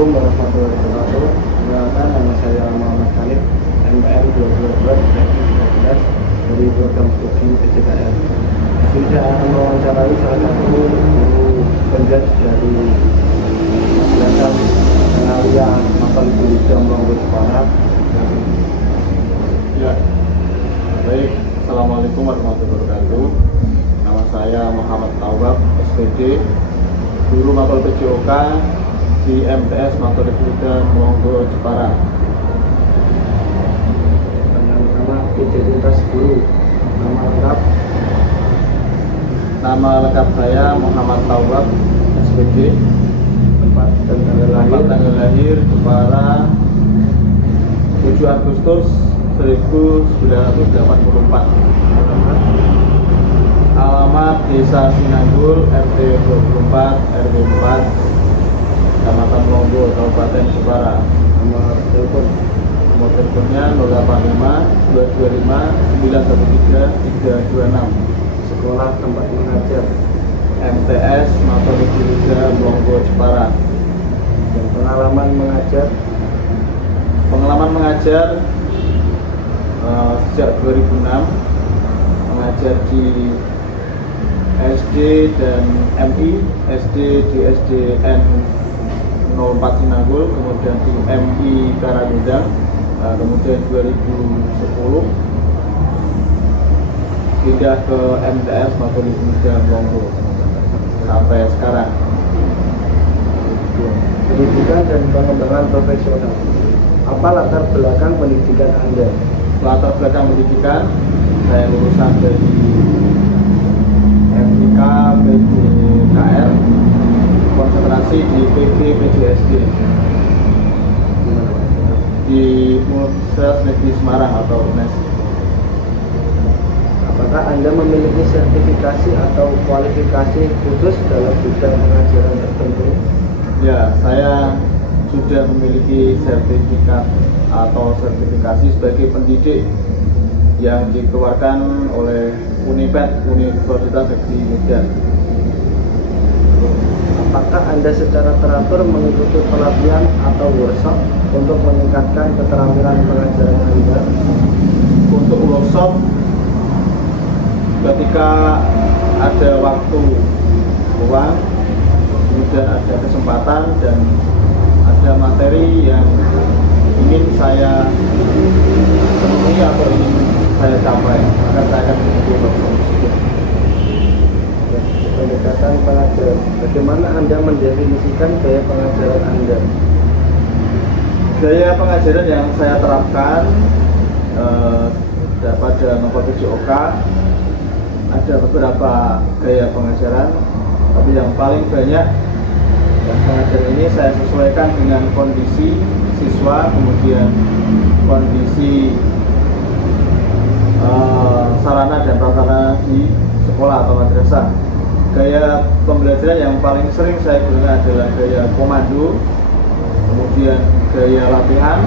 Assalamualaikum warahmatullahi wabarakatuh. Perkenalkan, nama saya Muhammad Khalid, MPM 2012 dari program studi PJKR. Di sini saya akan mewawancarai salah satu guru penjas dari Madrasah Sanawiyah Matalib Hijam Lombok Jepara. Ya, baik. Assalamualaikum warahmatullahi wabarakatuh. Nama saya Muhammad Tawab, SPD, guru Makol PJOK di MTS Matalib Hijam Lombok Jepara. Nama identitas guru, nama lengkap. Nama lengkap saya Muhammad Tawab, SPD. Tempat dan Tanggal lahir Jepara 7 Agustus 1984. Alamat Desa Sinanggul, RT 24, RW 4, Kecamatan Longgo, Kabupaten Jepara. Nomor telepon Nomor teleponnya 085 225 913 326. sekolah tempat mengajar MTS Matalib Hijam Longgo Jepara. dan pengalaman mengajar Pengalaman mengajar sejak 2006, mengajar di SD dan MI, SD di SDN 04 Sinanggul, kemudian di MI Karangudang, kemudian 2010 pindah ke MTS Matalib Hijam Lombok sampai sekarang. pendidikan dan pengembangan profesional. Apa latar belakang pendidikan Anda? Latar belakang pendidikan, saya lulusan dari MIK PJKR, konsentrasi di PB PJSD di Universitas Negeri Semarang atau UNES. Apakah Anda memiliki sertifikasi atau kualifikasi khusus dalam bidang pengajaran tertentu? Ya, saya sudah memiliki sertifikat atau sertifikasi sebagai pendidik yang dikeluarkan oleh UNIPED, Universitas Negeri Medan. Apakah Anda secara teratur mengikuti pelatihan atau workshop untuk meningkatkan keterampilan pengajaran Anda? Untuk workshop, ketika ada waktu luang, kemudian ada kesempatan dan ada materi yang ingin saya penuhi atau ingin saya capai, maka saya akan mengikuti workshop tersebut. Pendekatan pengajaran. Bagaimana Anda mendefinisikan gaya pengajaran Anda? Gaya pengajaran yang saya terapkan pada Makol PJOK ada beberapa gaya pengajaran, tapi yang paling banyak pengajaran ini saya sesuaikan dengan kondisi siswa, kemudian kondisi sarana dan prasarana di sekolah atau madrasah. Gaya pembelajaran yang paling sering saya gunakan adalah gaya komando, kemudian gaya latihan,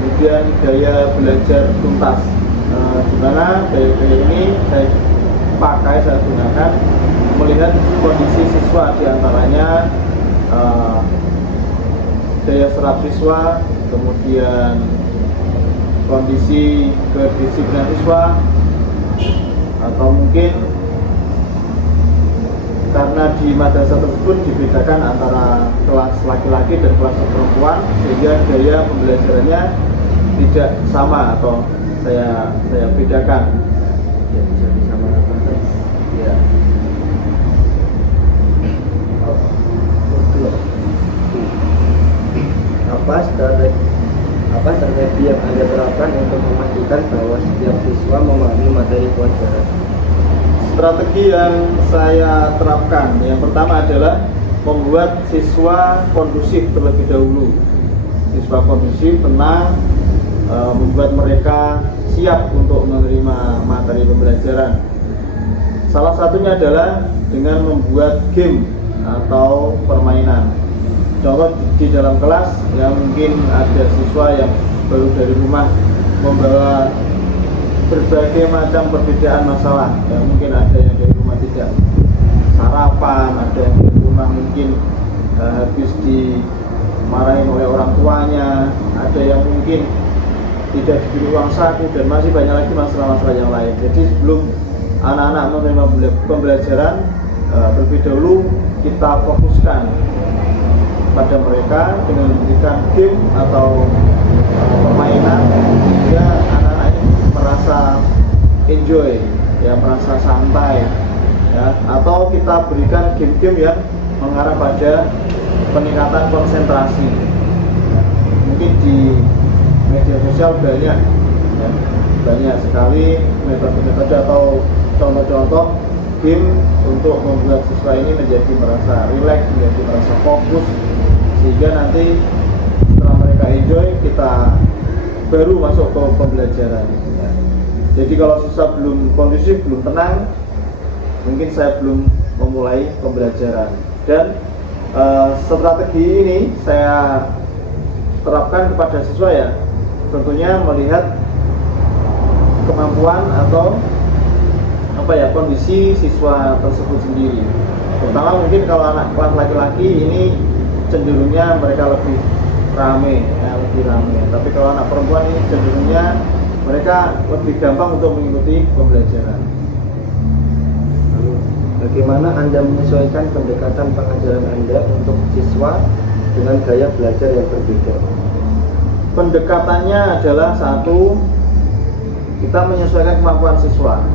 kemudian gaya belajar tuntas. Di mana gaya-gaya ini saya gunakan melihat kondisi siswa, diantaranya daya serap siswa, kemudian kondisi kedisiplinan siswa, atau mungkin karena di madrasah tersebut dibedakan antara kelas laki-laki dan kelas perempuan, sehingga gaya pembelajarannya tidak sama atau saya bedakan. Ya, bisa disamakan. Ya. Apa strategi yang Anda terapkan untuk memastikan bahwa setiap siswa memahami materi pelajaran? Strategi yang saya terapkan, yang pertama adalah membuat siswa kondusif terlebih dahulu. Siswa kondusif, tenang, membuat mereka siap untuk menerima materi pembelajaran. Salah satunya adalah dengan membuat game atau permainan. Contoh di dalam kelas, ya mungkin ada siswa yang baru dari rumah membawa berbagai macam perbedaan masalah. Ya mungkin ada yang dari rumah tidak sarapan, ada yang dari rumah mungkin habis dimarahin oleh orang tuanya, ada yang mungkin tidak diberi uang saku, dan masih banyak lagi masalah-masalah yang lain. Jadi sebelum anak-anak menerima pembelajaran, terlebih dahulu kita fokuskan pada mereka dengan memberikan game atau permainan sehingga anak-anak ini merasa enjoy, ya, merasa santai, ya. Atau kita berikan game-game yang mengarah pada peningkatan konsentrasi. Mungkin di media sosial banyak, ya, banyak sekali metode-metode atau contoh-contoh game untuk membuat siswa ini menjadi merasa rileks, menjadi merasa fokus, sehingga nanti setelah mereka enjoy, kita baru masuk ke pembelajaran, ya. Jadi kalau siswa belum kondusif, belum tenang, mungkin saya belum memulai pembelajaran. Dan strategi ini saya terapkan kepada siswa, ya, tentunya melihat kemampuan atau kondisi siswa tersebut sendiri. Terutama mungkin kalau anak kelas laki-laki ini cenderungnya mereka lebih rame, ya, lebih rame. Tapi kalau anak perempuan ini cenderungnya mereka lebih gampang untuk mengikuti pembelajaran. Lalu, bagaimana Anda menyesuaikan pendekatan pengajaran Anda untuk siswa dengan gaya belajar yang berbeda? Pendekatannya adalah satu, kita menyesuaikan kemampuan siswa.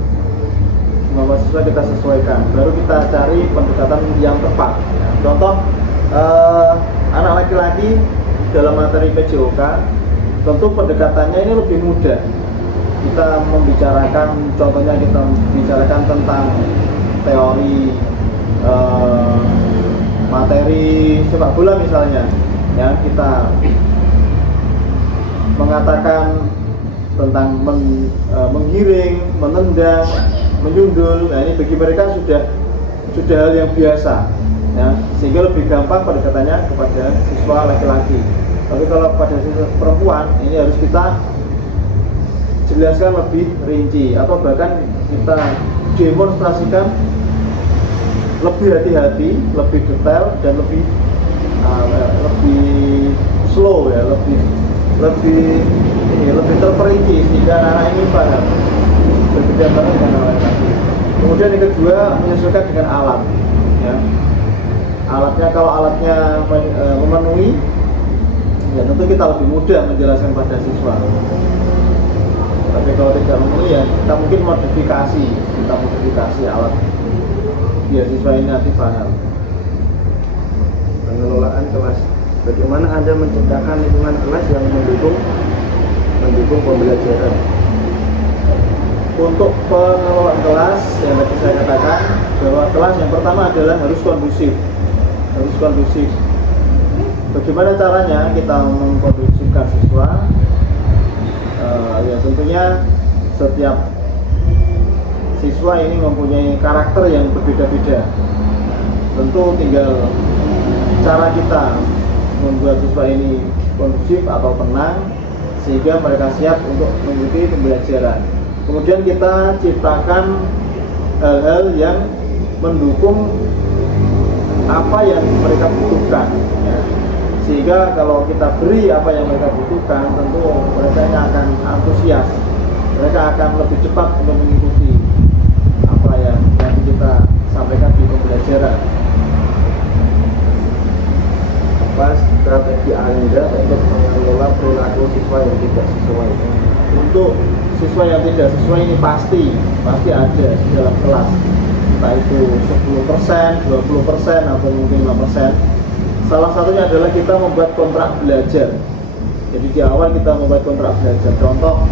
Kemampuan siswa kita sesuaikan, baru kita cari pendekatan yang tepat. Contoh, anak laki-laki dalam materi PJOK, tentu pendekatannya ini lebih mudah. Kita membicarakan, contohnya kita membicarakan tentang teori materi sepak bola misalnya, ya, kita mengatakan tentang menggiring, menendang, menyundul. Nah, ini bagi mereka sudah hal yang biasa, ya, sehingga lebih gampang pendekatannya kepada siswa laki-laki. Tapi kalau pada siswa perempuan, ini harus kita jelaskan lebih rinci, atau bahkan kita demonstrasikan lebih hati-hati, lebih detail, dan lebih slow, ya, lebih terperinci, sehingga anak ini paham. Berbeda banget dengan anak laki-laki. Kemudian yang kedua, menyesuaikan dengan alat, ya. Alatnya, kalau alatnya memenuhi, ya tentu kita lebih mudah menjelaskan pada siswa. Tapi kalau tidak memenuhi, ya kita mungkin modifikasi alat biar siswa ini nanti paham. Pengelolaan kelas. Bagaimana Anda menciptakan lingkungan kelas yang mendukung pembelajaran? Untuk pengelolaan kelas, yang tadi saya katakan bahwa kelas yang pertama adalah harus kondusif. Bagaimana caranya kita mengkondusifkan siswa? Ya tentunya setiap siswa ini mempunyai karakter yang berbeda-beda. Tentu tinggal cara kita membuat siswa ini kondusif atau tenang, sehingga mereka siap untuk mengikuti pembelajaran. Kemudian kita ciptakan hal-hal yang mendukung apa yang mereka butuhkan, ya. Sehingga kalau kita beri apa yang mereka butuhkan, tentu mereka akan antusias, mereka akan lebih cepat untuk mengikuti apa yang kita sampaikan di pembelajaran. Apa strategi Anda untuk mengelola perilaku siswa yang tidak sesuai? Untuk siswa yang tidak sesuai ini pasti ada di dalam kelas, entah itu 10%, 20%, atau mungkin 5%. Salah satunya adalah kita membuat kontrak belajar. Jadi di awal kita membuat kontrak belajar. Contoh,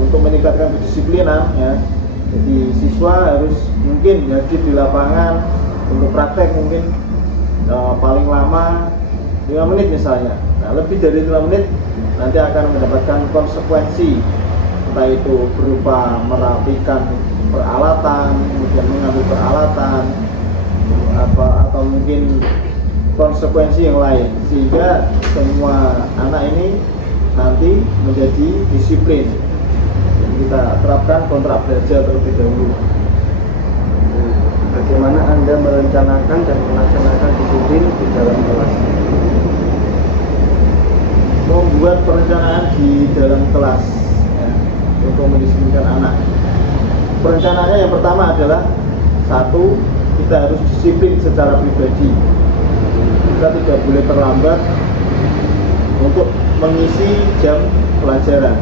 untuk meningkatkan kedisiplinan, ya. Jadi siswa harus mungkin hadir di lapangan untuk praktek mungkin paling lama 5 menit misalnya. Nah, lebih dari 5 menit nanti akan mendapatkan konsekuensi, entah itu berupa merapikan peralatan, kemudian mengambil peralatan, atau mungkin konsekuensi yang lain, sehingga semua anak ini nanti menjadi disiplin. Jadi kita terapkan kontrak belajar terlebih dahulu. Bagaimana Bagaimana Anda merencanakan dan melaksanakan disiplin di dalam kelas? Membuat perencanaan di dalam kelas ya, untuk mendisiplinkan anak. Perencanaannya yang pertama adalah satu, kita harus disiplin secara pribadi. Kita tidak boleh terlambat untuk mengisi jam pelajaran.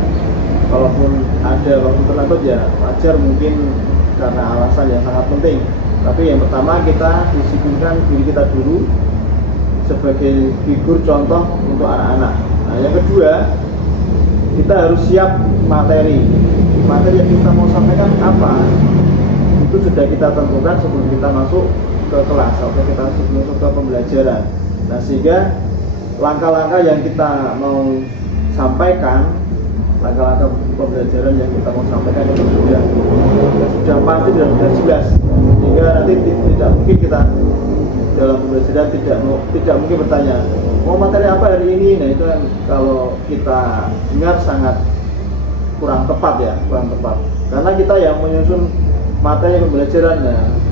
Kalaupun ada waktu terlambat ya wajar, mungkin karena alasan yang sangat penting. Tapi yang pertama, kita disiplinkan diri kita dulu sebagai figur contoh untuk anak-anak. Nah, yang kedua, kita harus siap materi. Materi yang kita mau sampaikan apa, itu sudah kita tentukan sebelum kita masuk ke kelas atau kita sebelum masuk ke pembelajaran. Nah, sehingga langkah-langkah yang kita mau sampaikan, langkah-langkah pembelajaran yang kita mau sampaikan itu sudah pasti dan sudah jelas, sehingga nanti tidak mungkin kita dalam pembelajaran tidak mungkin bertanya mau materi apa hari ini. Nah, itu kan kalau kita dengar sangat kurang tepat ya, kurang tepat, karena kita yang menyusun materi pembelajaran,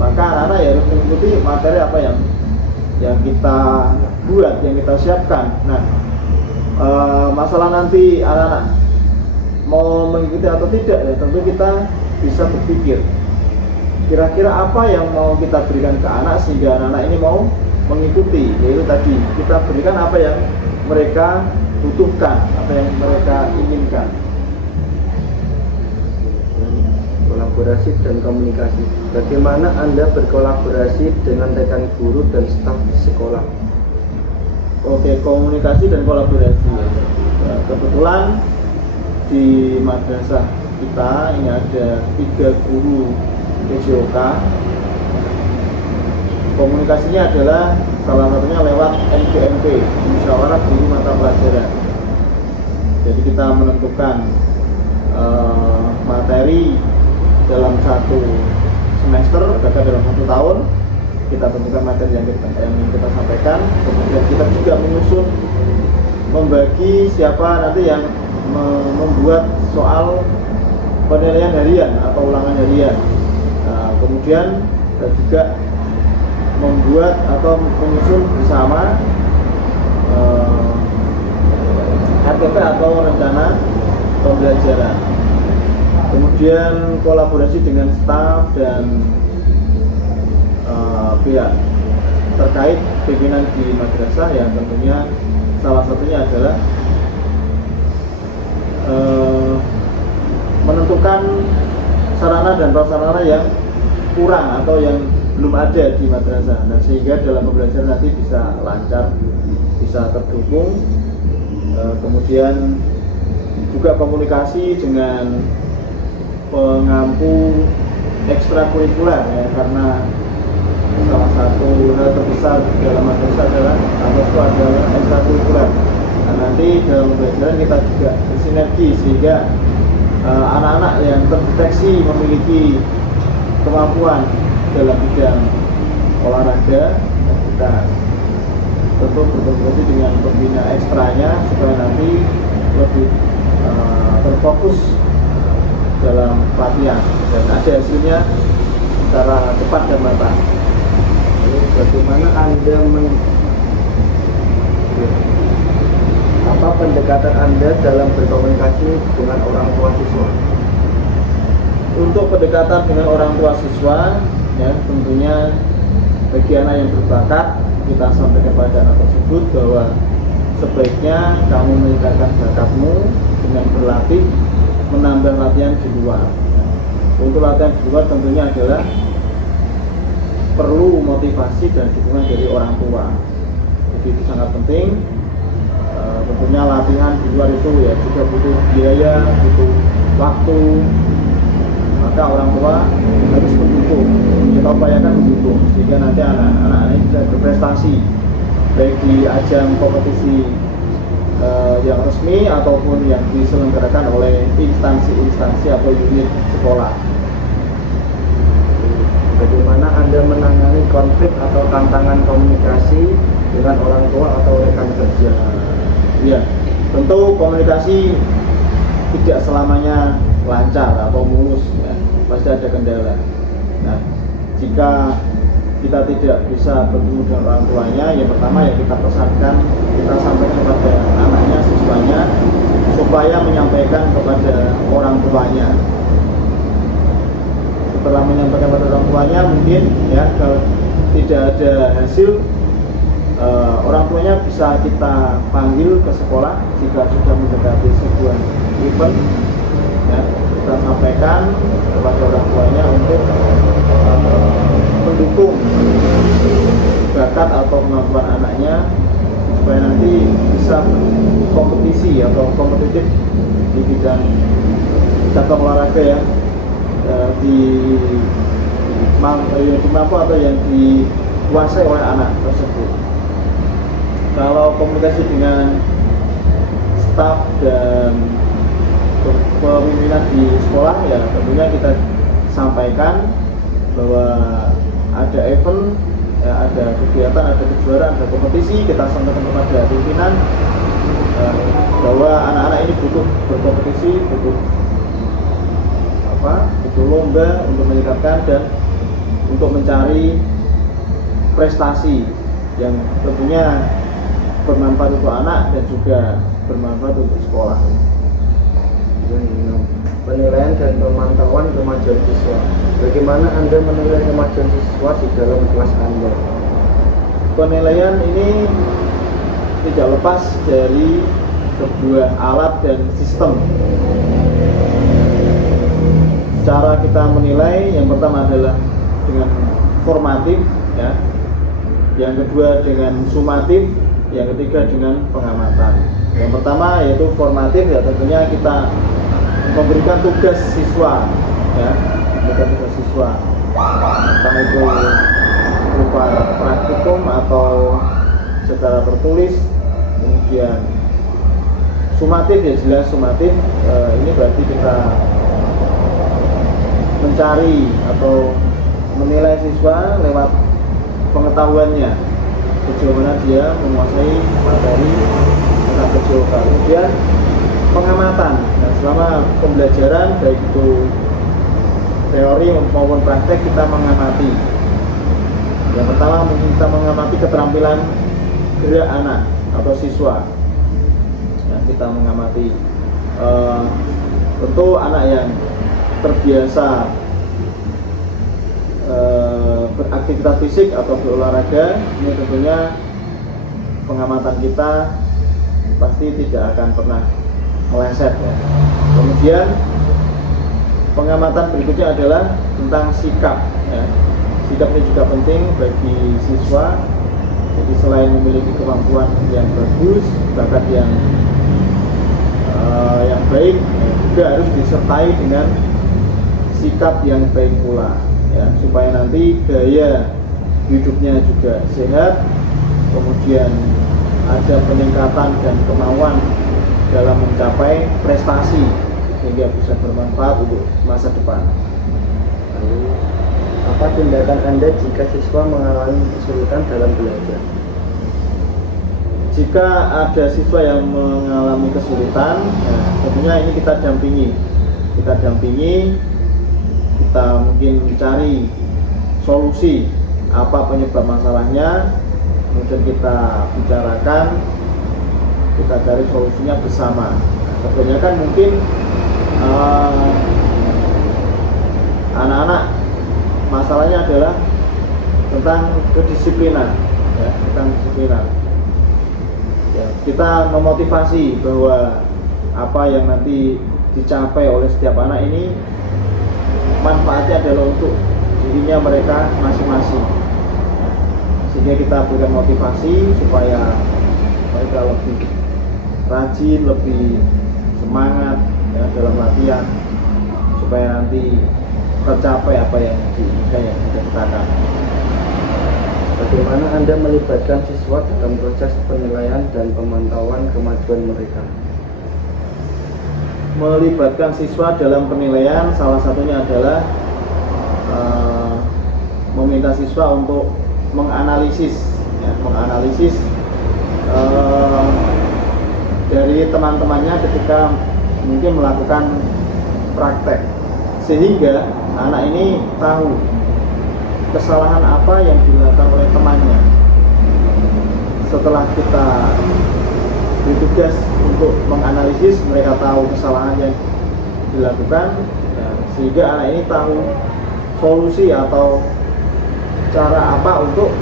maka anak-anak ya harus mengikuti materi apa yang kita buat, yang kita siapkan. Nah, masalah nanti anak-anak mau mengikuti atau tidak ya tentu kita bisa berpikir kira-kira apa yang mau kita berikan ke anak sehingga anak-anak ini mau mengikuti. Yaitu tadi kita berikan apa yang mereka butuhkan, apa yang mereka inginkan. Kolaborasi dan komunikasi. Bagaimana Anda berkolaborasi dengan rekan guru dan staf di sekolah? Oke, komunikasi dan kolaborasi. Ya, kebetulan di madrasah kita ini ada 3 guru PJOK. Komunikasinya adalah salah satunya lewat MGMP, musyawarah guru mata pelajaran. Jadi kita menentukan materi dalam 1 semester, bahkan dalam 1 tahun kita tentukan materi yang kita sampaikan. Kemudian kita juga menyusun, membagi siapa nanti yang membuat soal penilaian harian atau ulangan harian. Nah, kemudian kita juga membuat atau menyusun bersama RPP atau rencana pembelajaran. Kemudian kolaborasi dengan staf dan pihak terkait pimpinan di madrasah, yang tentunya salah satunya adalah menentukan sarana dan prasarana yang kurang atau yang belum ada di madrasah. Nah, sehingga dalam pembelajaran nanti bisa lancar, bisa terdukung. Kemudian juga komunikasi dengan pengampu ekstrakurikuler ya, karena salah satu hal terbesar dalam madrasah adalah ekstrakurikuler. Nah, nanti dalam pembelajaran kita juga bersinergi sehingga anak-anak yang terdeteksi memiliki kemampuan dalam bidang olahraga, kita tentu berkomunikasi dengan pembina ekstranya supaya nanti lebih terfokus dalam pelatihan dan ada hasilnya secara cepat dan matang. Lalu bagaimana Anda apa pendekatan Anda dalam berkomunikasi dengan orang tua siswa? Untuk pendekatan dengan orang tua siswa, ya tentunya bagi anak yang berbakat, kita sampaikan kepada anak tersebut bahwa sebaiknya kamu meningkatkan bakatmu dengan berlatih, menambah latihan di luar. Untuk latihan di luar tentunya adalah perlu motivasi dan dukungan dari orang tua. Jadi itu sangat penting. Tentunya latihan di luar itu ya juga butuh biaya, butuh waktu. Maka orang tua harus mendukung, kita upayakan mendukung sehingga nanti anak-anak ini bisa berprestasi baik di ajang kompetisi yang resmi ataupun yang diselenggarakan oleh instansi-instansi atau unit sekolah. Bagaimana Anda menangani konflik atau tantangan komunikasi dengan orang tua atau rekan kerja? Ya, tentu komunikasi tidak selamanya lancar atau mulus, ya. Pasti ada kendala. Nah, jika kita tidak bisa bertemu dengan orang tuanya, yang pertama ya kita pesankan, kita sampaikan kepada anaknya, siswanya, supaya menyampaikan kepada orang tuanya. Setelah menyampaikan kepada orang tuanya, mungkin ya kalau tidak ada hasil, orang tuanya bisa kita panggil ke sekolah jika sudah mendekati sebuah event, ya, kita sampaikan kepada orang tuanya untuk mendukung bakat atau kemampuan anaknya supaya nanti bisa kompetisi atau kompetitif di bidang cabang olahraga ya, yang dimampu atau yang dikuasai oleh anak tersebut. Kalau komunikasi dengan staf dan pemimpinan di sekolah ya tentunya kita sampaikan bahwa ada event, ya, ada kegiatan, ada kejuaraan, ada kompetisi. Kita sampaikan kepada pimpinan bahwa anak-anak ini butuh berkompetisi, butuh lomba untuk meningkatkan dan untuk mencari prestasi yang tentunya bermanfaat untuk anak dan juga bermanfaat untuk sekolah. Penilaian dan pemantauan kemajuan siswa. Bagaimana Anda menilai kemajuan siswa di dalam kelas Anda? Penilaian ini tidak lepas dari sebuah alat dan sistem. Cara kita menilai yang pertama adalah dengan formatif, ya. Yang kedua dengan sumatif, yang ketiga dengan pengamatan. Yang pertama yaitu formatif, ya tentunya kita memberikan tugas siswa, ya, memberikan tugas siswa, entah itu berupa praktikum atau secara tertulis. Kemudian sumatif, ya jelas sumatif, ini berarti kita mencari atau menilai siswa lewat pengetahuannya, sejauh mana dia menguasai materi tentang kejiwaan. Kemudian pengamatan, nah, selama pembelajaran baik itu teori maupun praktek kita mengamati. Yang pertama mungkin kita mengamati keterampilan gerak anak atau siswa. Nah, kita mengamati tentu anak yang terbiasa beraktivitas fisik atau berolahraga, ini tentunya pengamatan kita pasti tidak akan pernah meleset, ya. Kemudian pengamatan berikutnya adalah tentang sikap, ya. Sikap ini juga penting bagi siswa. Jadi selain memiliki kemampuan yang bagus, bakat yang baik, ya, juga harus disertai dengan sikap yang baik pula, ya, supaya nanti gaya hidupnya juga sehat, kemudian ada peningkatan dan kemauan dalam mencapai prestasi sehingga bisa bermanfaat untuk masa depan. Lalu, apa tindakan Anda jika siswa mengalami kesulitan dalam belajar? Jika ada siswa yang mengalami kesulitan, ya, tentunya ini kita dampingi, kita mungkin mencari solusi apa penyebab masalahnya, kemudian kita bicarakan, kita cari solusinya bersama. Kebanyakan mungkin anak-anak masalahnya adalah tentang kedisiplinan, ya, tentang kedisiplinan. Ya, kita memotivasi bahwa apa yang nanti dicapai oleh setiap anak ini manfaatnya adalah untuk dirinya mereka masing-masing, sehingga kita berikan motivasi supaya mereka lebih rajin, lebih semangat, ya, dalam latihan, supaya nanti tercapai apa yang diinginkan, yang kita katakan. Bagaimana Anda melibatkan siswa dalam proses penilaian dan pemantauan kemajuan mereka? Melibatkan siswa dalam penilaian salah satunya adalah meminta siswa untuk menganalisis, ya, dari teman-temannya ketika mungkin melakukan praktek, sehingga anak ini tahu kesalahan apa yang dilakukan oleh temannya. Setelah kita bertugas untuk menganalisis, mereka tahu kesalahan yang dilakukan, sehingga anak ini tahu solusi atau cara apa untuk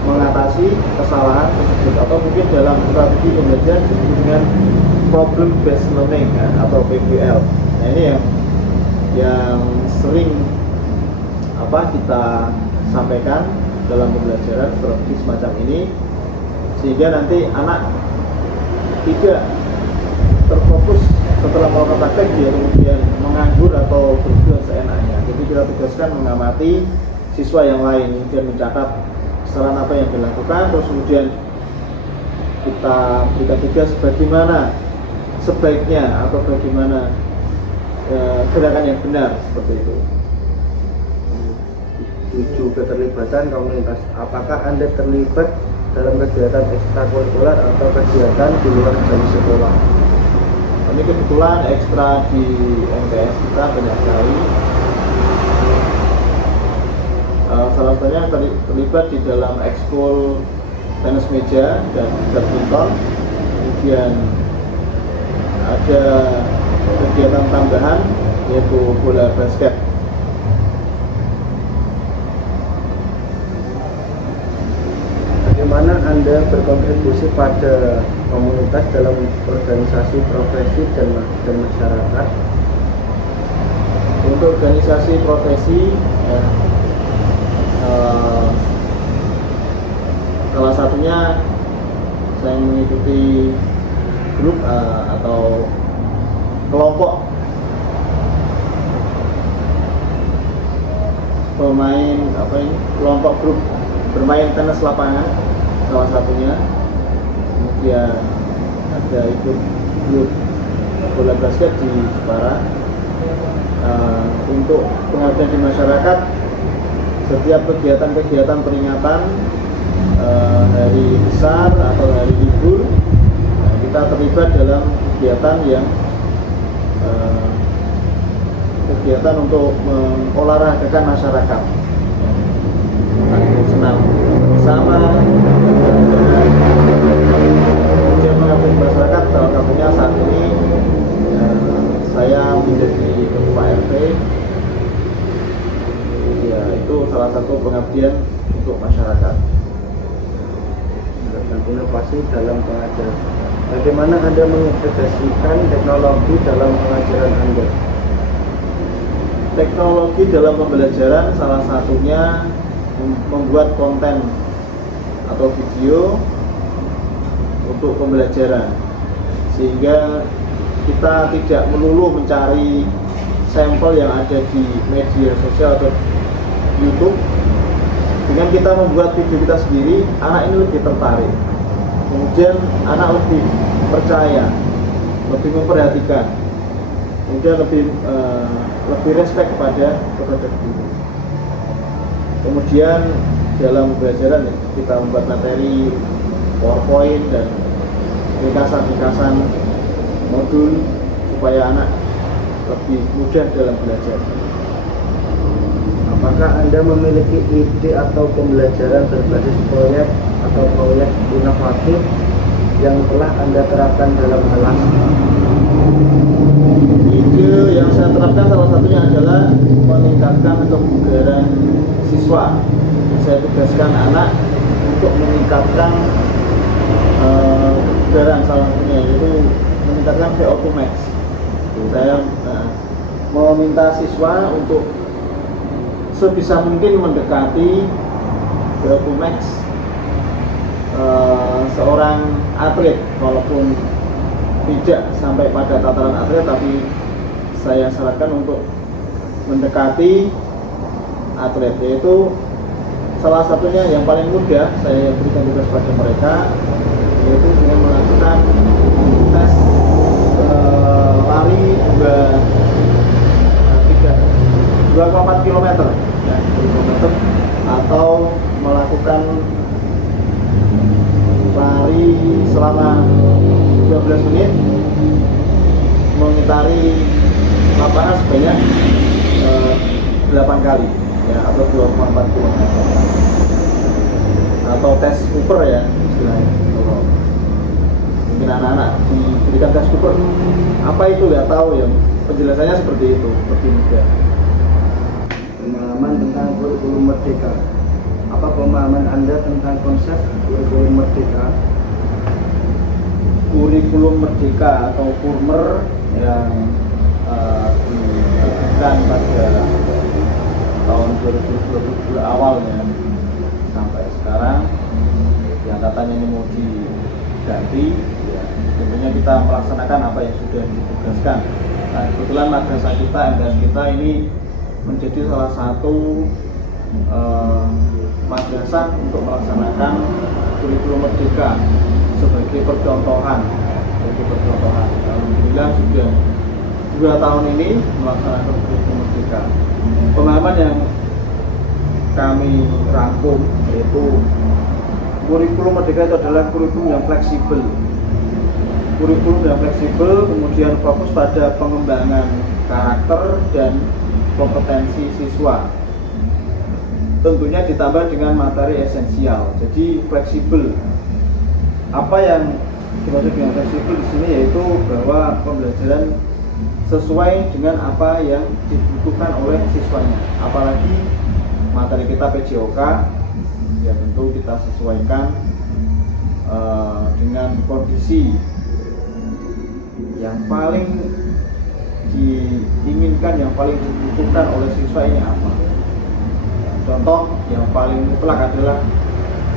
mengatasi kesalahan tersebut, atau mungkin dalam strategi pembelajaran disebut dengan problem based learning atau PBL. Nah, ini yang sering kita sampaikan dalam pembelajaran strategi semacam ini, sehingga nanti anak tidak terfokus setelah melakukan praktek dia kemudian menganggur atau berbuat seenaknya. Jadi kita tugaskan mengamati siswa yang lain, kemudian mencatat kesalahan apa yang dilakukan, terus kemudian kita berikan tugas bagaimana sebaiknya atau bagaimana gerakan yang benar, seperti itu. 7. Keterlibatan komunitas. Apakah Anda terlibat dalam kegiatan ekstrakurikuler atau kegiatan di luar jam sekolah? Ini kebetulan ekstra di MTS kita banyak sekali. Salah satunya terlibat di dalam ekskul tenis meja dan badminton. Kemudian ada kegiatan tambahan yaitu bola basket. Bagaimana Anda berkontribusi pada komunitas dalam organisasi profesi dan masyarakat? Untuk organisasi profesi, salah satunya saya mengikuti grup atau kelompok pemain kelompok grup bermain tenis lapangan, salah satunya. Kemudian ada ikut grup bola basket di Jepara. Untuk pengabdian di masyarakat, setiap kegiatan-kegiatan peringatan hari besar atau hari libur, kita terlibat dalam kegiatan untuk mengolahragakan masyarakat, senam bersama, kemudian mengabdi masyarakat. Salah satunya saat ini saya menjadi ketua RT, ya itu salah satu pengabdian untuk masyarakat. Dan inovasi dalam pengajaran. Bagaimana Anda mengintegrasikan teknologi dalam pengajaran Anda? Teknologi dalam pembelajaran salah satunya membuat konten atau video untuk pembelajaran, sehingga kita tidak melulu mencari sampel yang ada di media sosial atau YouTube. Dengan kita membuat video kita sendiri, anak ini lebih tertarik, kemudian anak lebih percaya, lebih memperhatikan, kemudian lebih respect kepada guru. Kemudian dalam pembelajaran kita membuat materi PowerPoint dan ringkasan-ringkasan modul supaya anak lebih mudah dalam belajar. Apakah Anda memiliki ide atau pembelajaran berbasis proyek atau proyek inovatif yang telah Anda terapkan dalam kelas? Ide yang saya terapkan salah satunya adalah meningkatkan kebugaran siswa. Saya tugaskan anak untuk meningkatkan kebugaran, salah satunya yaitu meningkatkan VO2 max. Saya meminta siswa untuk sebisa mungkin mendekati VO2 max seorang atlet, walaupun tidak sampai pada tataran atlet, tapi saya sarankan untuk mendekati atlet, yaitu salah satunya yang paling mudah saya berikan tugas pada mereka, yaitu dengan melakukan tes lari 2,4 km atau melakukan lari selama 12 menit mengitari lapangan sebanyak 8 kali. ya, atau 2,4 km, atau tes Cooper ya istilahnya. Kalau mungkin anak-anak diberikan tes Cooper, apa itu nggak tahu ya, penjelasannya seperti itu, seperti mudah. Pengalaman tentang kurikulum merdeka. Apa pemahaman Anda tentang konsep kurikulum merdeka? Kurikulum merdeka atau kurmer yang diterbitkan pada tahun 2020 awalnya sampai sekarang yang katanya ini mau diganti, ya, tentunya kita melaksanakan apa yang sudah ditugaskan. Nah, kebetulan madrasah kita, MTS kita ini menjadi salah satu madrasah untuk melaksanakan kurikulum merdeka sebagai percontohan. Alhamdulillah sudah 2 tahun ini melaksanakan kurikulum merdeka. Pemahaman yang kami rangkum yaitu kurikulum merdeka itu adalah kurikulum yang fleksibel. Kemudian fokus pada pengembangan karakter dan kompetensi siswa. Tentunya ditambah dengan materi esensial. Jadi fleksibel. Apa yang dimaksud dengan fleksibel di sini yaitu bahwa pembelajaran sesuai dengan apa yang dibutuhkan oleh siswanya. Apalagi materi kita PJOK, ya tentu kita sesuaikan dengan kondisi yang paling diinginkan, yang paling dibutuhkan oleh siswa ini apa. Contoh yang paling mutlak adalah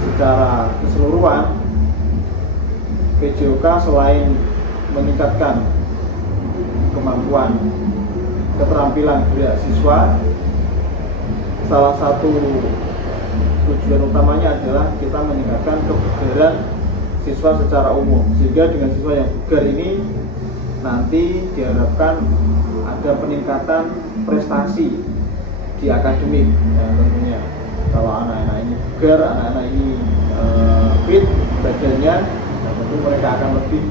secara keseluruhan PJOK selain meningkatkan kemampuan keterampilan gerak siswa, salah satu tujuan utamanya adalah kita meningkatkan kebugaran siswa secara umum, sehingga dengan siswa yang bugar ini nanti diharapkan ada peningkatan prestasi di akademik, ya, tentunya kalau anak-anak ini bugar, anak-anak ini fit badannya, ya, tentu mereka akan lebih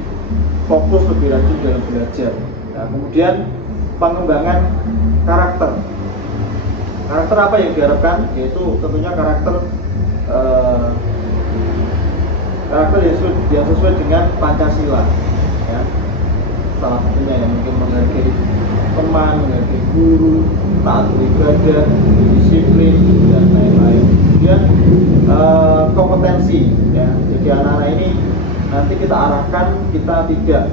fokus, lebih rajin dalam belajar. Nah, kemudian pengembangan karakter apa yang diharapkan, yaitu tentunya karakter yang sesuai dengan Pancasila, ya. Salah satunya yang mungkin menghargai teman, menghargai guru, taat beribadah, disiplin, dan lain-lain. Kemudian kompetensi, ya. Jadi anak-anak ini nanti kita arahkan, kita tidak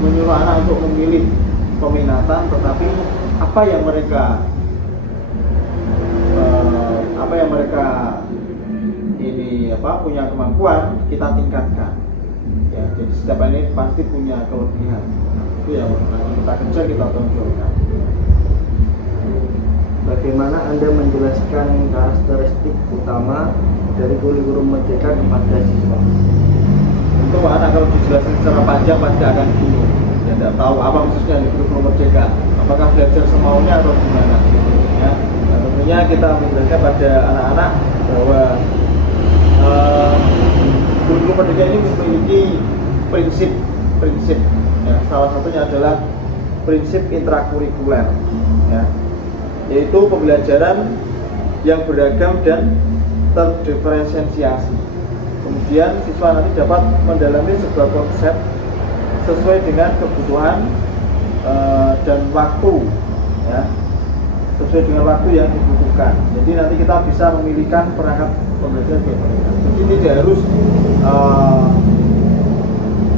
menyuruh anak untuk memilih peminatan, tetapi apa yang mereka punya kemampuan kita tingkatkan, ya. Jadi setiap ini pasti punya kelebihan, itu yang nanti kita kejar, kita tonjolkan. Bagaimana Anda menjelaskan karakteristik utama dari kurikulum merdeka kepada siswa? Untuk anak kalau dijelaskan secara panjang pasti akan bingung, ya, tidak tahu apa khususnya di kurikulum merdeka, apakah belajar semaunya atau gimana, ya. Nah, tentunya kita menjelaskan pada anak-anak bahwa kurikulum merdeka ini memiliki prinsip, ya. Salah satunya adalah prinsip intrakurikuler, ya, yaitu pembelajaran yang beragam dan terdiferensiasi. Kemudian siswa nanti dapat mendalami sebuah konsep sesuai dengan kebutuhan dan waktu, ya, sesuai dengan waktu yang dibutuhkan. Jadi nanti kita bisa memilihkan perangkat pembelajaran buat mereka. Jadi tidak harus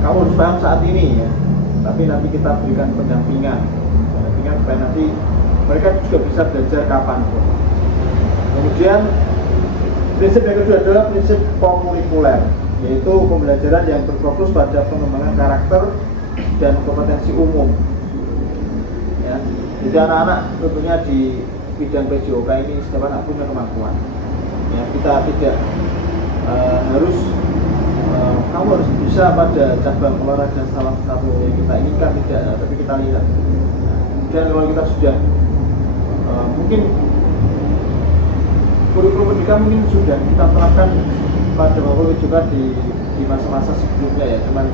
kamu harus paham saat ini, ya, tapi nanti kita berikan pendampingan supaya nanti mereka juga bisa belajar kapanpun. Kemudian prinsip yang kedua adalah prinsip kokurikuler, yaitu pembelajaran yang berfokus pada pengembangan karakter dan kompetensi umum, ya. Jadi anak-anak tentunya di bidang PJOK ini setiap anak punya kemampuan, ya. Kita tidak harus kamu harus bisa pada cabang olahraga salah satu yang kita inginkan, tidak, tapi kita lihat. Kemudian kalau kita sudah mungkin kurikulum merdeka mungkin sudah kita terapkan pada waktu juga di masa-masa sebelumnya, ya, cuman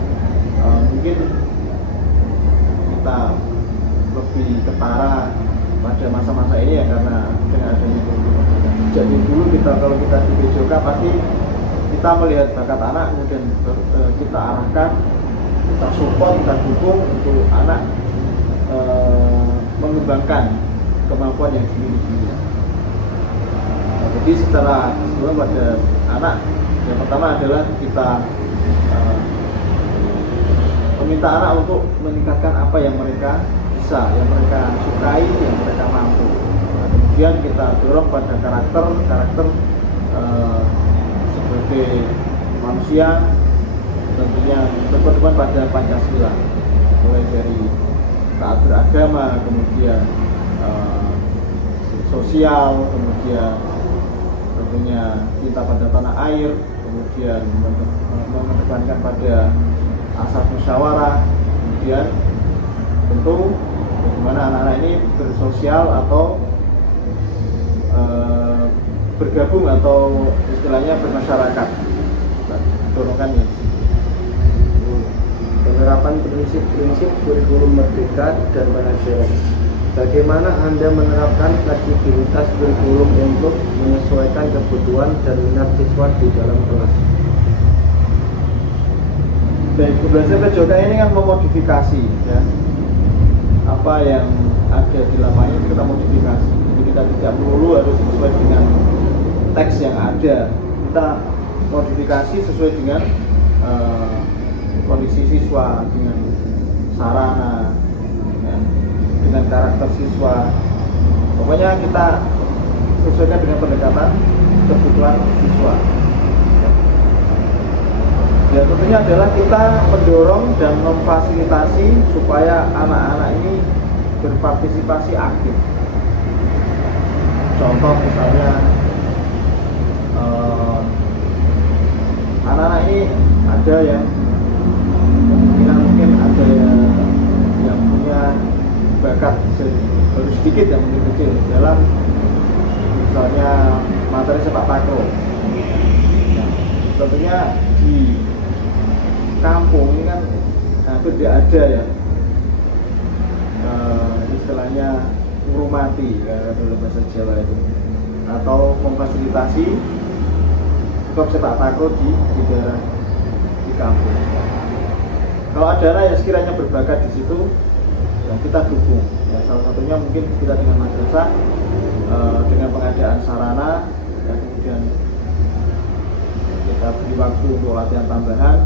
mungkin kita lebih ketara pada masa-masa ini ya, karena dengan adanya kurikulum merdeka. Jadi dulu kalau kita di PJOK pasti kita melihat bakat anak, kemudian kita arahkan, kita support, kita dukung untuk anak mengembangkan kemampuan yang dimiliki. Jadi secara keseluruhan pada anak, yang pertama adalah kita meminta anak untuk meningkatkan apa yang mereka bisa, yang mereka sukai, yang mereka mampu. Nah, kemudian kita dorong pada karakter sebagai manusia, tentunya berpedoman pada Pancasila, mulai dari taat beragama, kemudian sosial, kemudian tentunya cinta pada tanah air, kemudian mengedepankan pada asas musyawarah, kemudian tentu bagaimana anak-anak ini bersosial atau bergabung atau istilahnya bermasyarakat. Dorongkan ini. Penerapan prinsip-prinsip kurikulum merdeka dan pengajaran. Bagaimana Anda menerapkan fleksibilitas kurikulum untuk menyesuaikan kebutuhan dan minat siswa di dalam kelas? Baik, belajar PJOK ini kan memodifikasi ya. Apa yang ada di lapangan itu kita modifikasi. Jadi kita tidak melulu harus sesuai dengan teks yang ada. Kita modifikasi sesuai dengan kondisi siswa, dengan sarana, ya, dengan karakter siswa. Pokoknya kita sesuaikan dengan pendekatan kebutuhan siswa. Ya, tentunya adalah kita mendorong dan memfasilitasi supaya anak-anak ini berpartisipasi aktif. Contoh misalnya anak-anak ini ada yang mungkin ada yang punya bakat baru sedikit, yang mungkin kecil dalam misalnya materi sepak takraw. Nah, tentunya di kampung ini kan hampir tidak ada ya istilahnya ngurumati ya, dalam bahasa Jawa itu, atau memfasilitasi klub sepak takraw di daerah di kampung. Kalau ada anak yang sekiranya berbakat di situ, ya kita dukung. Ya, salah satunya mungkin kita dengan madrasah, dengan pengadaan sarana, dan kemudian kita beri waktu untuk latihan tambahan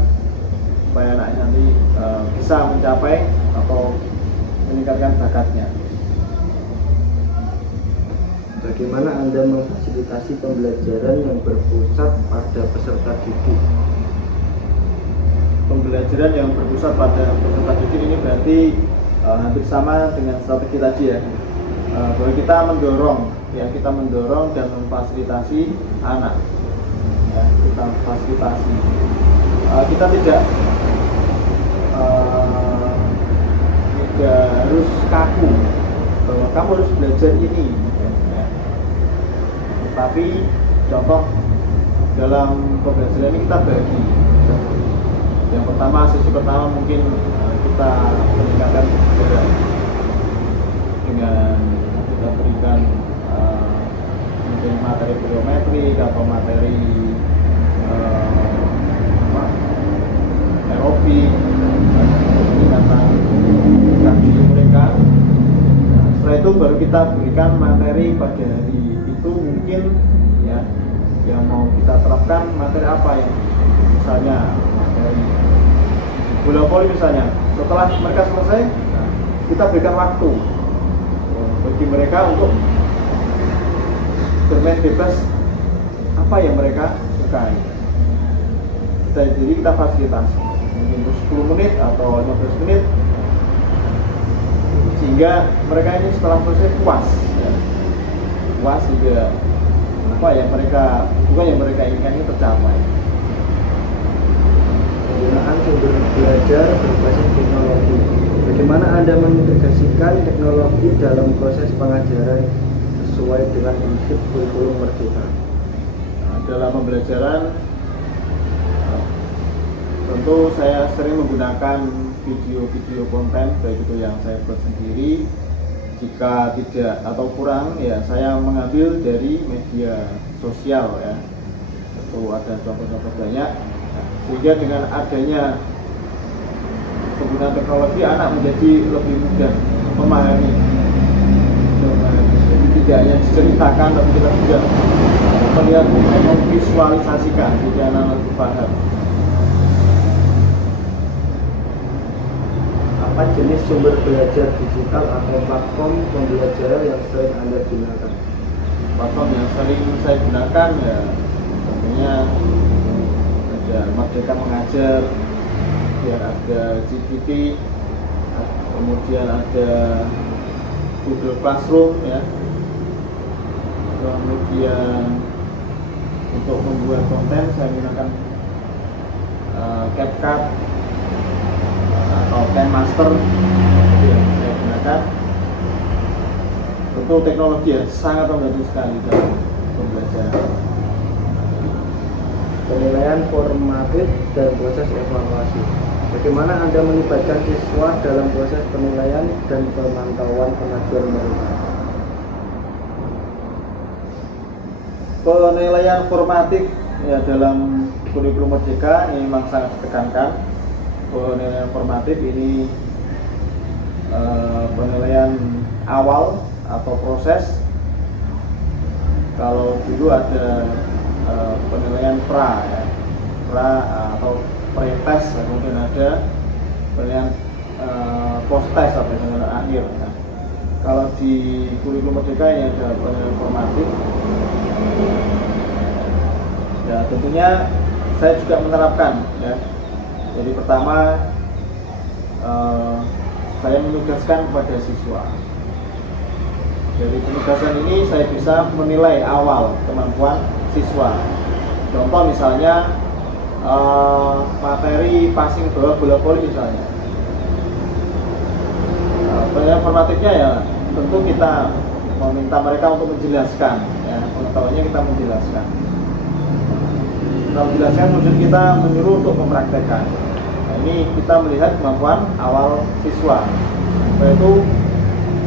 supaya anak nanti bisa mencapai atau meningkatkan bakatnya. Bagaimana Anda memfasilitasi pembelajaran yang berpusat pada peserta didik? Pembelajaran yang berpusat pada peserta didik ini berarti hampir sama dengan strategi tadi ya, bahwa kita mendorong dan memfasilitasi anak ya, kita fasilitasi, kita tidak harus kaku bahwa kamu harus belajar ini ya. Tapi contoh dalam pembelajaran ini kita bagi. Yang pertama, sesi pertama mungkin kita meningkatkan dengan kita berikan mungkin materi biometrik atau materi aerobik, peningkatan kaki mereka. Nah, setelah itu baru kita berikan materi pada hari itu, mungkin ya yang mau kita terapkan materi apa ya, misalnya materi bola voli misalnya. Setelah mereka selesai, kita berikan waktu bagi mereka untuk bermain bebas apa yang mereka sukai. Jadi kita fasilitasi mungkin 10 menit atau 15 menit, sehingga mereka ini setelah selesai puas ya. Puas juga apa yang mereka, bukan yang mereka inginkan ini tercapai. Penggunaan sumber belajar berbasis teknologi. Bagaimana Anda mengintegrasikan teknologi dalam proses pengajaran sesuai dengan prinsip kurikulum merdeka? Nah, dalam pembelajaran tentu saya sering menggunakan video-video konten, baik itu yang saya buat sendiri, Jika tidak atau kurang, ya saya mengambil dari media sosial ya. Itu ada contoh-contoh banyak. Sehingga dengan adanya penggunaan teknologi, anak menjadi lebih mudah memahami. Jadi tidak hanya diceritakan, tapi kita juga melihat, memvisualisasikan, jadi anak lebih paham. Apa jenis sumber belajar digital atau platform pembelajaran yang sering Anda gunakan? Platform yang sering saya gunakan ya tentunya ada Merdeka Mengajar, kemudian ada GPT, kemudian ada Google Classroom ya, kemudian untuk membuat konten saya menggunakan CapCut atau KineMaster yang saya gunakan. Tentu teknologi ya sangat membantu sekali dalam pembelajaran. Penilaian formatif dan proses evaluasi. Bagaimana Anda melibatkan siswa dalam proses penilaian dan pemantauan kemajuan mereka? Penilaian formatif ya dalam kurikulum Merdeka ini memang sangat ditekankan. Penilaian formatif ini penilaian awal atau proses. Kalau dulu ada penilaian pra ya, pra atau pre-test, kemudian ada penilaian post-test atau penilaian akhir. Nah, kalau di kurikulum Merdeka ini ada penilaian formatif. Ya tentunya saya juga menerapkan ya. Jadi pertama saya menugaskan kepada siswa. Dari penugasan ini saya bisa menilai awal kemampuan siswa. Contoh misalnya materi passing bola voli misalnya. Penilaian formatifnya ya tentu kita meminta mereka untuk menjelaskan ya, pengetahuannya kita menjelaskan. Kita menjelaskan, kemudian kita menyuruh untuk mempraktekkan. Nah, ini kita melihat kemampuan awal siswa. Setelah itu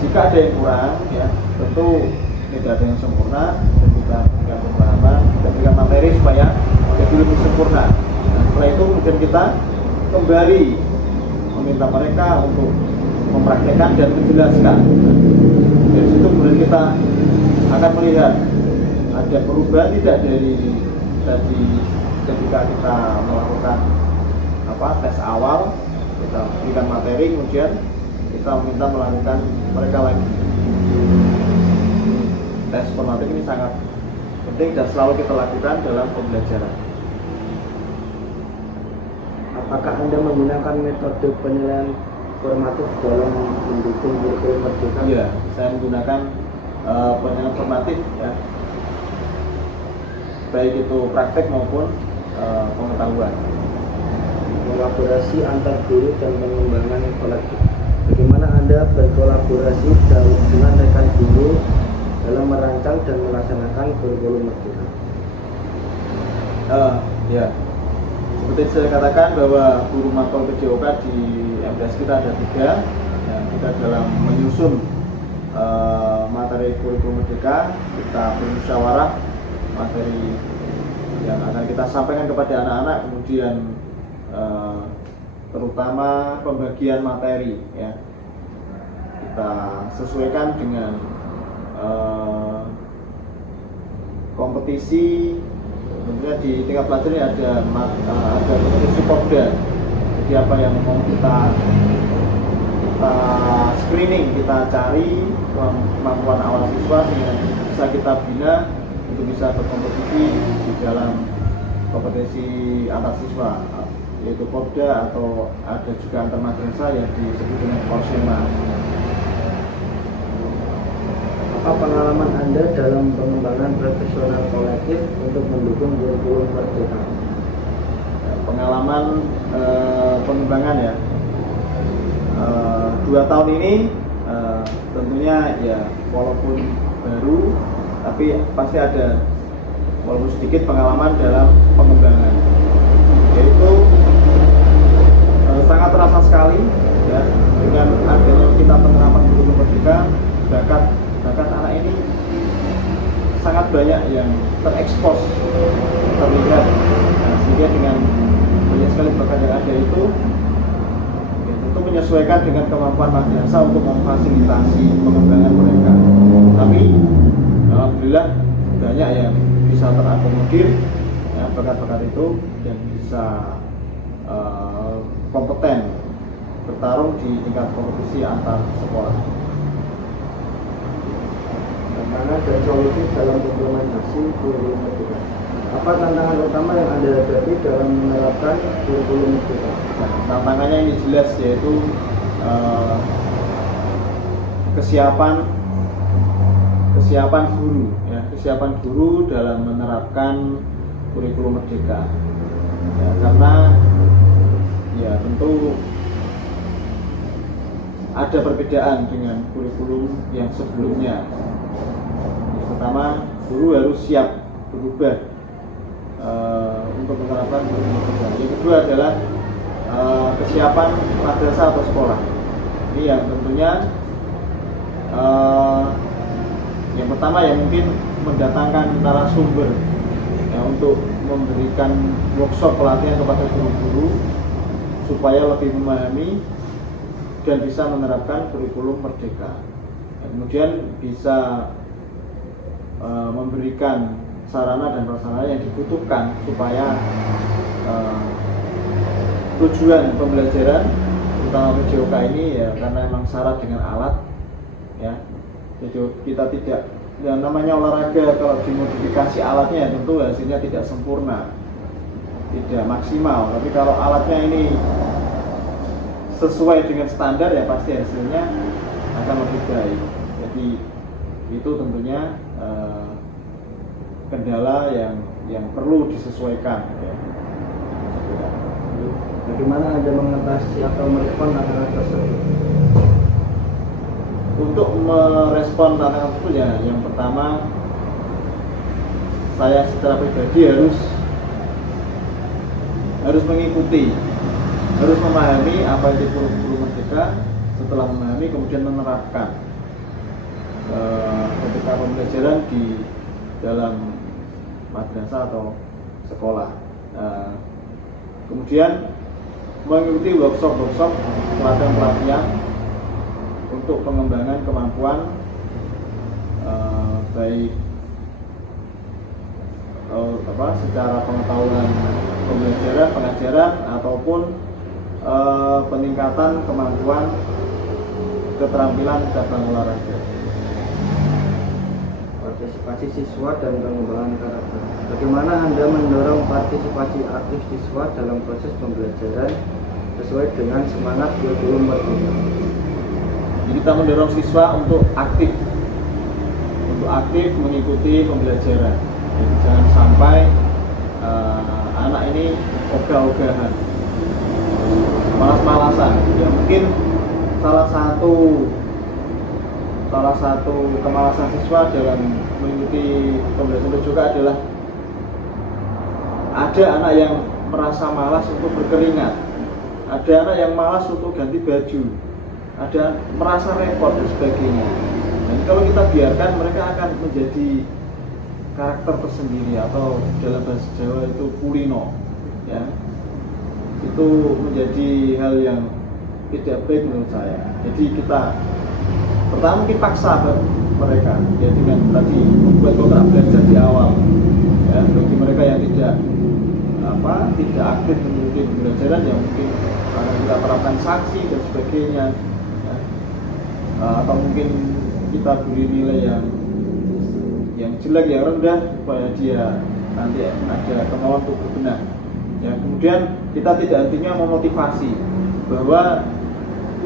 jika ada yang kurang ya tentu tidak ada yang sempurna, dan kita berikan pemahaman, kita berikan materi supaya jadi lebih sempurna. Nah, setelah itu kemudian kita kembali meminta mereka untuk mempraktekkan dan menjelaskan. Dari situ kemudian kita akan melihat ada perubahan tidak dari tadi ketika kita melakukan tes awal, kita berikan materi, kemudian kita meminta melakukan mereka lagi. Tes formatif ini sangat penting dan selalu kita lakukan dalam pembelajaran. Apakah Anda menggunakan metode penilaian formatif dalam mendukung kurikulum Merdeka? Iya, saya menggunakan penilaian formatif ya, baik itu praktek maupun pengetahuan. Kolaborasi antar guru dan pengembangan kolektif. Bagaimana Anda berkolaborasi dengan rekan guru dalam merancang dan melaksanakan kurikulum Merdeka? Ya, seperti saya katakan bahwa guru mapel PJOK di MTS kita ada 3. Ya, kita dalam menyusun materi kurikulum Merdeka, kita bermusyawarah materi yang akan kita sampaikan kepada anak-anak, kemudian terutama pembagian materi ya kita sesuaikan dengan kompetisi. Tentunya di tingkat pelajaran ada kompetisi Popda. Jadi apa yang mau kita screening, kita cari kemampuan awal siswa sehingga bisa kita bina untuk bisa berkompetisi di dalam kompetisi antar siswa, yaitu Popda atau ada juga antar madrasah yang disebut dengan Porsema. Apa pengalaman Anda dalam pengembangan profesional kolektif untuk mendukung kurikulum Merdeka? Pengalaman pengembangan ya 2 tahun ini tentunya ya walaupun baru tapi pasti ada walaupun sedikit pengalaman dalam pengembangan, yaitu sangat terasa sekali ya dengan adanya kita penerapan kurikulum Merdeka, sangat banyak yang terekspos, terlihat. Nah, sehingga dengan banyak sekali bakat yang ada itu, ya, tentu menyesuaikan dengan kemampuan madrasah untuk memfasilitasi pengembangan mereka. Tapi alhamdulillah banyak yang bisa terakomodir ya, bakat-bakat itu dan bisa kompeten bertarung di tingkat kompetisi antar sekolah. Tantangan dan solusi dalam implementasi kurikulum merdeka. Apa tantangan utama yang Anda hadapi dalam menerapkan kurikulum merdeka? Nah, tantangannya ini jelas, yaitu kesiapan guru, ya, kesiapan guru dalam menerapkan kurikulum merdeka. Ya, karena ya tentu ada perbedaan dengan kurikulum yang sebelumnya. Yang pertama, guru harus siap berubah untuk menerapkan kurikulum merdeka. Yang kedua adalah kesiapan madrasah atau sekolah. Ini yang tentunya yang pertama ya mungkin mendatangkan narasumber ya, untuk memberikan workshop pelatihan kepada guru-guru supaya lebih memahami dan bisa menerapkan kurikulum merdeka. Ya, kemudian bisa memberikan sarana dan prasarana yang dibutuhkan supaya tujuan pembelajaran terutama PJOK ini ya karena memang syarat dengan alat ya. Jadi kita tidak yang namanya olahraga kalau dimodifikasi alatnya ya tentu hasilnya tidak sempurna, tidak maksimal. Tapi kalau alatnya ini sesuai dengan standar ya pasti hasilnya akan lebih baik. Jadi itu tentunya kendala yang perlu disesuaikan ya. Bagaimana Anda mengatasi atau merespon tantangan tersebut? Untuk merespon tantangan tersebut ya yang pertama saya secara pribadi harus mengikuti, harus memahami apa itu kurikulum merdeka. Setelah memahami kemudian menerapkan ketika pembelajaran di dalam madrasah atau sekolah. Kemudian mengikuti workshop pelatihan untuk pengembangan kemampuan baik secara pengetahuan pembelajaran, pengajaran ataupun peningkatan kemampuan keterampilan cabang olahraga. Partisipasi siswa dan pengembangan karakter. Bagaimana Anda mendorong partisipasi aktif siswa dalam proses pembelajaran sesuai dengan semangat kurikulum merdeka? Jadi kita mendorong siswa untuk aktif mengikuti pembelajaran. Jadi jangan sampai anak ini ogah-ogahan, malas-malasan. Ya mungkin salah satu kemalasan siswa dalam mengikuti pembelajaran juga adalah ada anak yang merasa malas untuk berkeringat, ada anak yang malas untuk ganti baju, ada merasa repot dan sebagainya. Dan kalau kita biarkan mereka akan menjadi karakter tersendiri atau dalam bahasa Jawa itu kulino, ya. Itu menjadi hal yang tidak baik menurut saya. Jadi kita pertama mungkin paksa mereka, ya dengan tadi membuat kontrak belajar di awal. Ya, bagi mereka yang tidak aktif mengikuti pembelajaran yang mungkin akan kita terapkan sanksi dan sebagainya. Atau mungkin kita beri nilai yang jelek, yang rendah supaya dia nanti ada kemauan untuk berbenah. Ya, kemudian kita tidak artinya memotivasi bahwa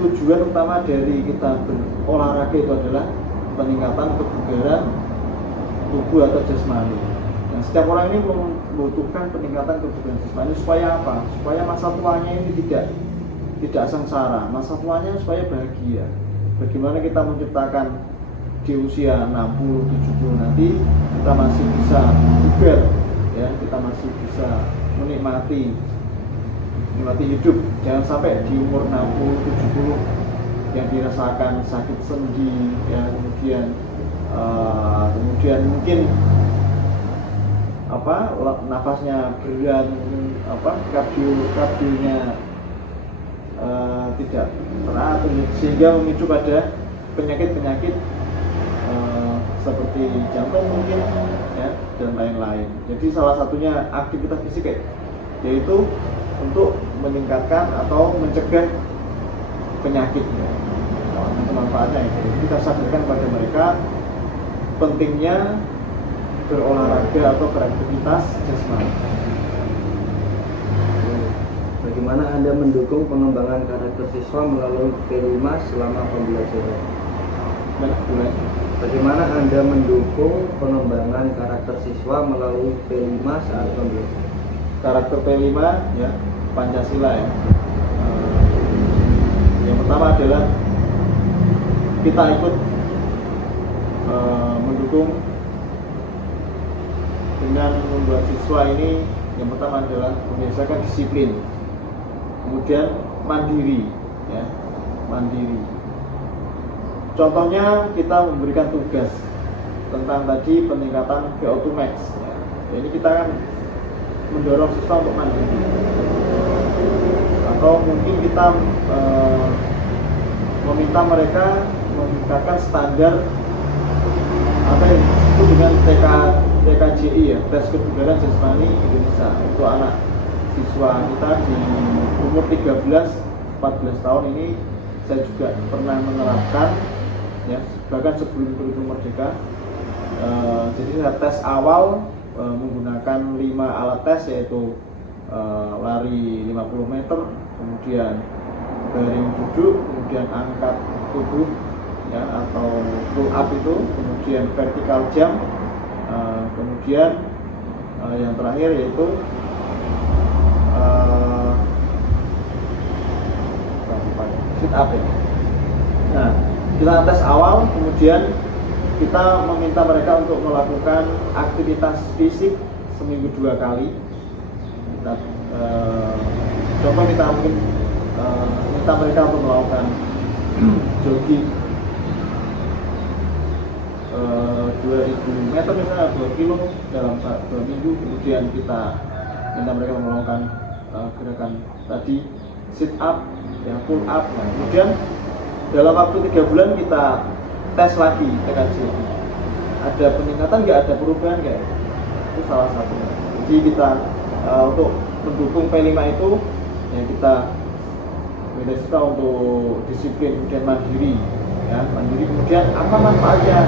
tujuan utama dari kita berolahraga itu adalah peningkatan kebugaran tubuh atau jasmani. Nah, setiap orang ini membutuhkan peningkatan kebugaran jasmani supaya apa? Supaya masa tuanya ini tidak sengsara, masa tuanya supaya bahagia. Bagaimana kita menciptakan di usia 60, 70 nanti kita masih bisa bugar, ya, kita masih bisa menikmati hidup. Jangan sampai di umur 60, 70 yang dirasakan sakit sendi, ya, kemudian mungkin nafasnya berat, kardionya tidak teratur, sehingga memicu pada penyakit-penyakit seperti jantung mungkin ya, dan lain-lain. Jadi salah satunya aktivitas fisik yaitu untuk meningkatkan atau mencegah penyakit ya. Manfaatnya itu kita sadarkan pada mereka pentingnya berolahraga atau beraktivitas jasmani. Bagaimana Anda mendukung pengembangan karakter siswa melalui P5 selama pembelajaran? Bagaimana Anda mendukung pengembangan karakter siswa melalui P5 saat pembelajaran? Karakter P5 ya, Pancasila ya. Yang pertama adalah kita ikut mendukung dengan membuat siswa ini. Yang pertama adalah membiasakan disiplin, kemudian mandiri ya, mandiri. Contohnya kita memberikan tugas tentang tadi peningkatan VO2 max ya. Ini kita kan mendorong siswa untuk mandiri, atau mungkin kita meminta mereka meningkatkan standar apa yang disebut dengan TKJI ya, tes kebugaran jasmani Indonesia. Itu anak siswa kita di umur 13-14 tahun ini saya juga pernah menerapkan ya, bahkan sebelum kurikulum merdeka. Jadi saya tes awal menggunakan 5 alat tes, yaitu lari 50 meter, kemudian baring duduk, kemudian angkat tubuh ya, atau pull up itu, kemudian vertical jump, kemudian yang terakhir yaitu sit up ya. Nah, kita tes awal, kemudian kita meminta mereka untuk melakukan aktivitas fisik seminggu 2 kali. Kita contoh kita mungkin minta mereka untuk melakukan jogging 2000 meter misalnya, 2 kilo dalam 2 minggu. Kemudian kita minta mereka melakukan gerakan tadi sit up ya, pull up. Nah, kemudian dalam waktu 3 bulan kita tes lagi TKJ, ada peningkatan nggak, ada perubahan nggak, itu salah satunya. Jadi kita untuk mendukung P5 itu ya, kita minta siswa untuk disiplin, kemudian mandiri ya, mandiri. Kemudian apa manfaatnya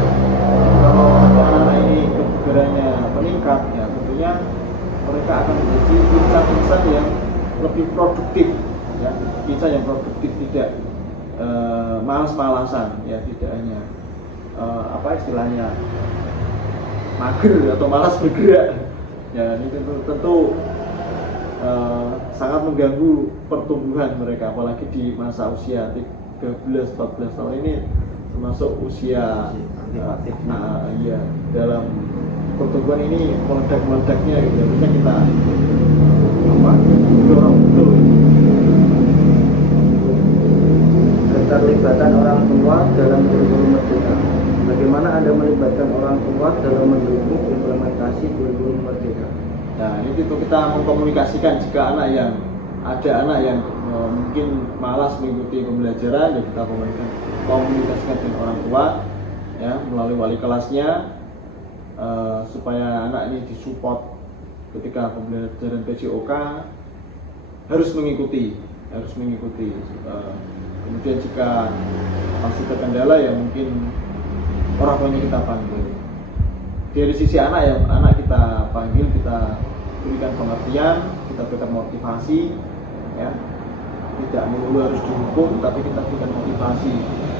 kalau anak-anak ini kebugarannya meningkat ya, tentunya mereka akan menjadi insan-insan yang lebih produktif ya, insan yang produktif, tidak malas-malasan ya, tidak hanya apa istilahnya mager atau malas bergerak ya. Ini tentu sangat mengganggu pertumbuhan mereka, apalagi di masa usia 13-14 tahun ini, termasuk usia ya, dalam pertumbuhan ini meledak-meledaknya gitu ya. Bisa kita dorong betul keterlibatan orang tua dalam kurikulum merdeka. Bagaimana Anda melibatkan orang tua dalam mendukung implementasi kurikulum merdeka? Nah, ini itu kita mengkomunikasikan jika ada anak yang mungkin malas mengikuti pembelajaran, ya kita komunikasikan dengan orang tua ya, melalui wali kelasnya, supaya anak ini disupport ketika pembelajaran PJOK harus mengikuti. Kemudian jika masih terkendala ya mungkin orang tuanya kita panggil. Dari sisi anak kita panggil, kita berikan pengertian, kita berikan motivasi ya. Tidak melulu harus dihukum, tapi kita berikan motivasi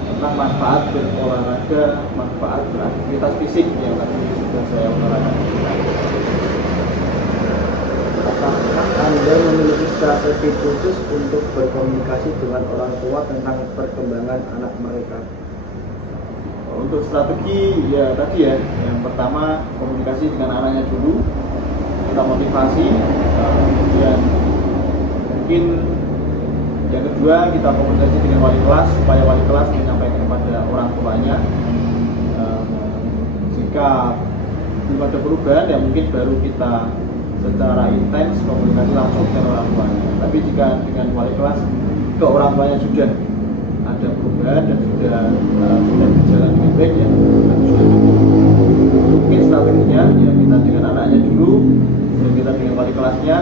tentang manfaat berolahraga, manfaat beraktivitas fisik yang tadi sudah saya utarakan. Apakah Anda memiliki strategi khusus untuk berkomunikasi dengan orang tua tentang perkembangan anak mereka? Untuk strategi ya tadi ya, yang pertama komunikasi dengan anaknya dulu, kita motivasi, kemudian mungkin yang kedua kita komunikasi dengan wali kelas, supaya wali kelas menyampaikan kepada orang tuanya jika belum ada perubahan, ya mungkin baru kita secara intens komunikasi langsung dengan orang tuanya. Tapi jika dengan wali kelas ke orang tuanya sudah ada perubahan dan sudah berjalan dengan baik, ya sudah cukup. Mungkin strateginya ya kita dengan anaknya dulu, kemudian kita dengan wali kelasnya,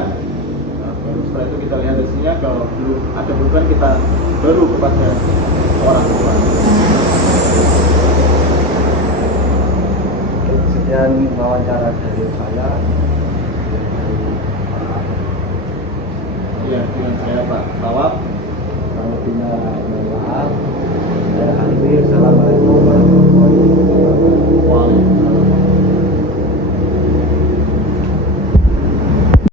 baru setelah itu kita lihat hasilnya. Kalau belum ada perubahan, kita baru kepada orang tua. Sekian wawancara dari saya. Ya, dengan saya Pak Tawab. Kalau tidak, mohon maaf.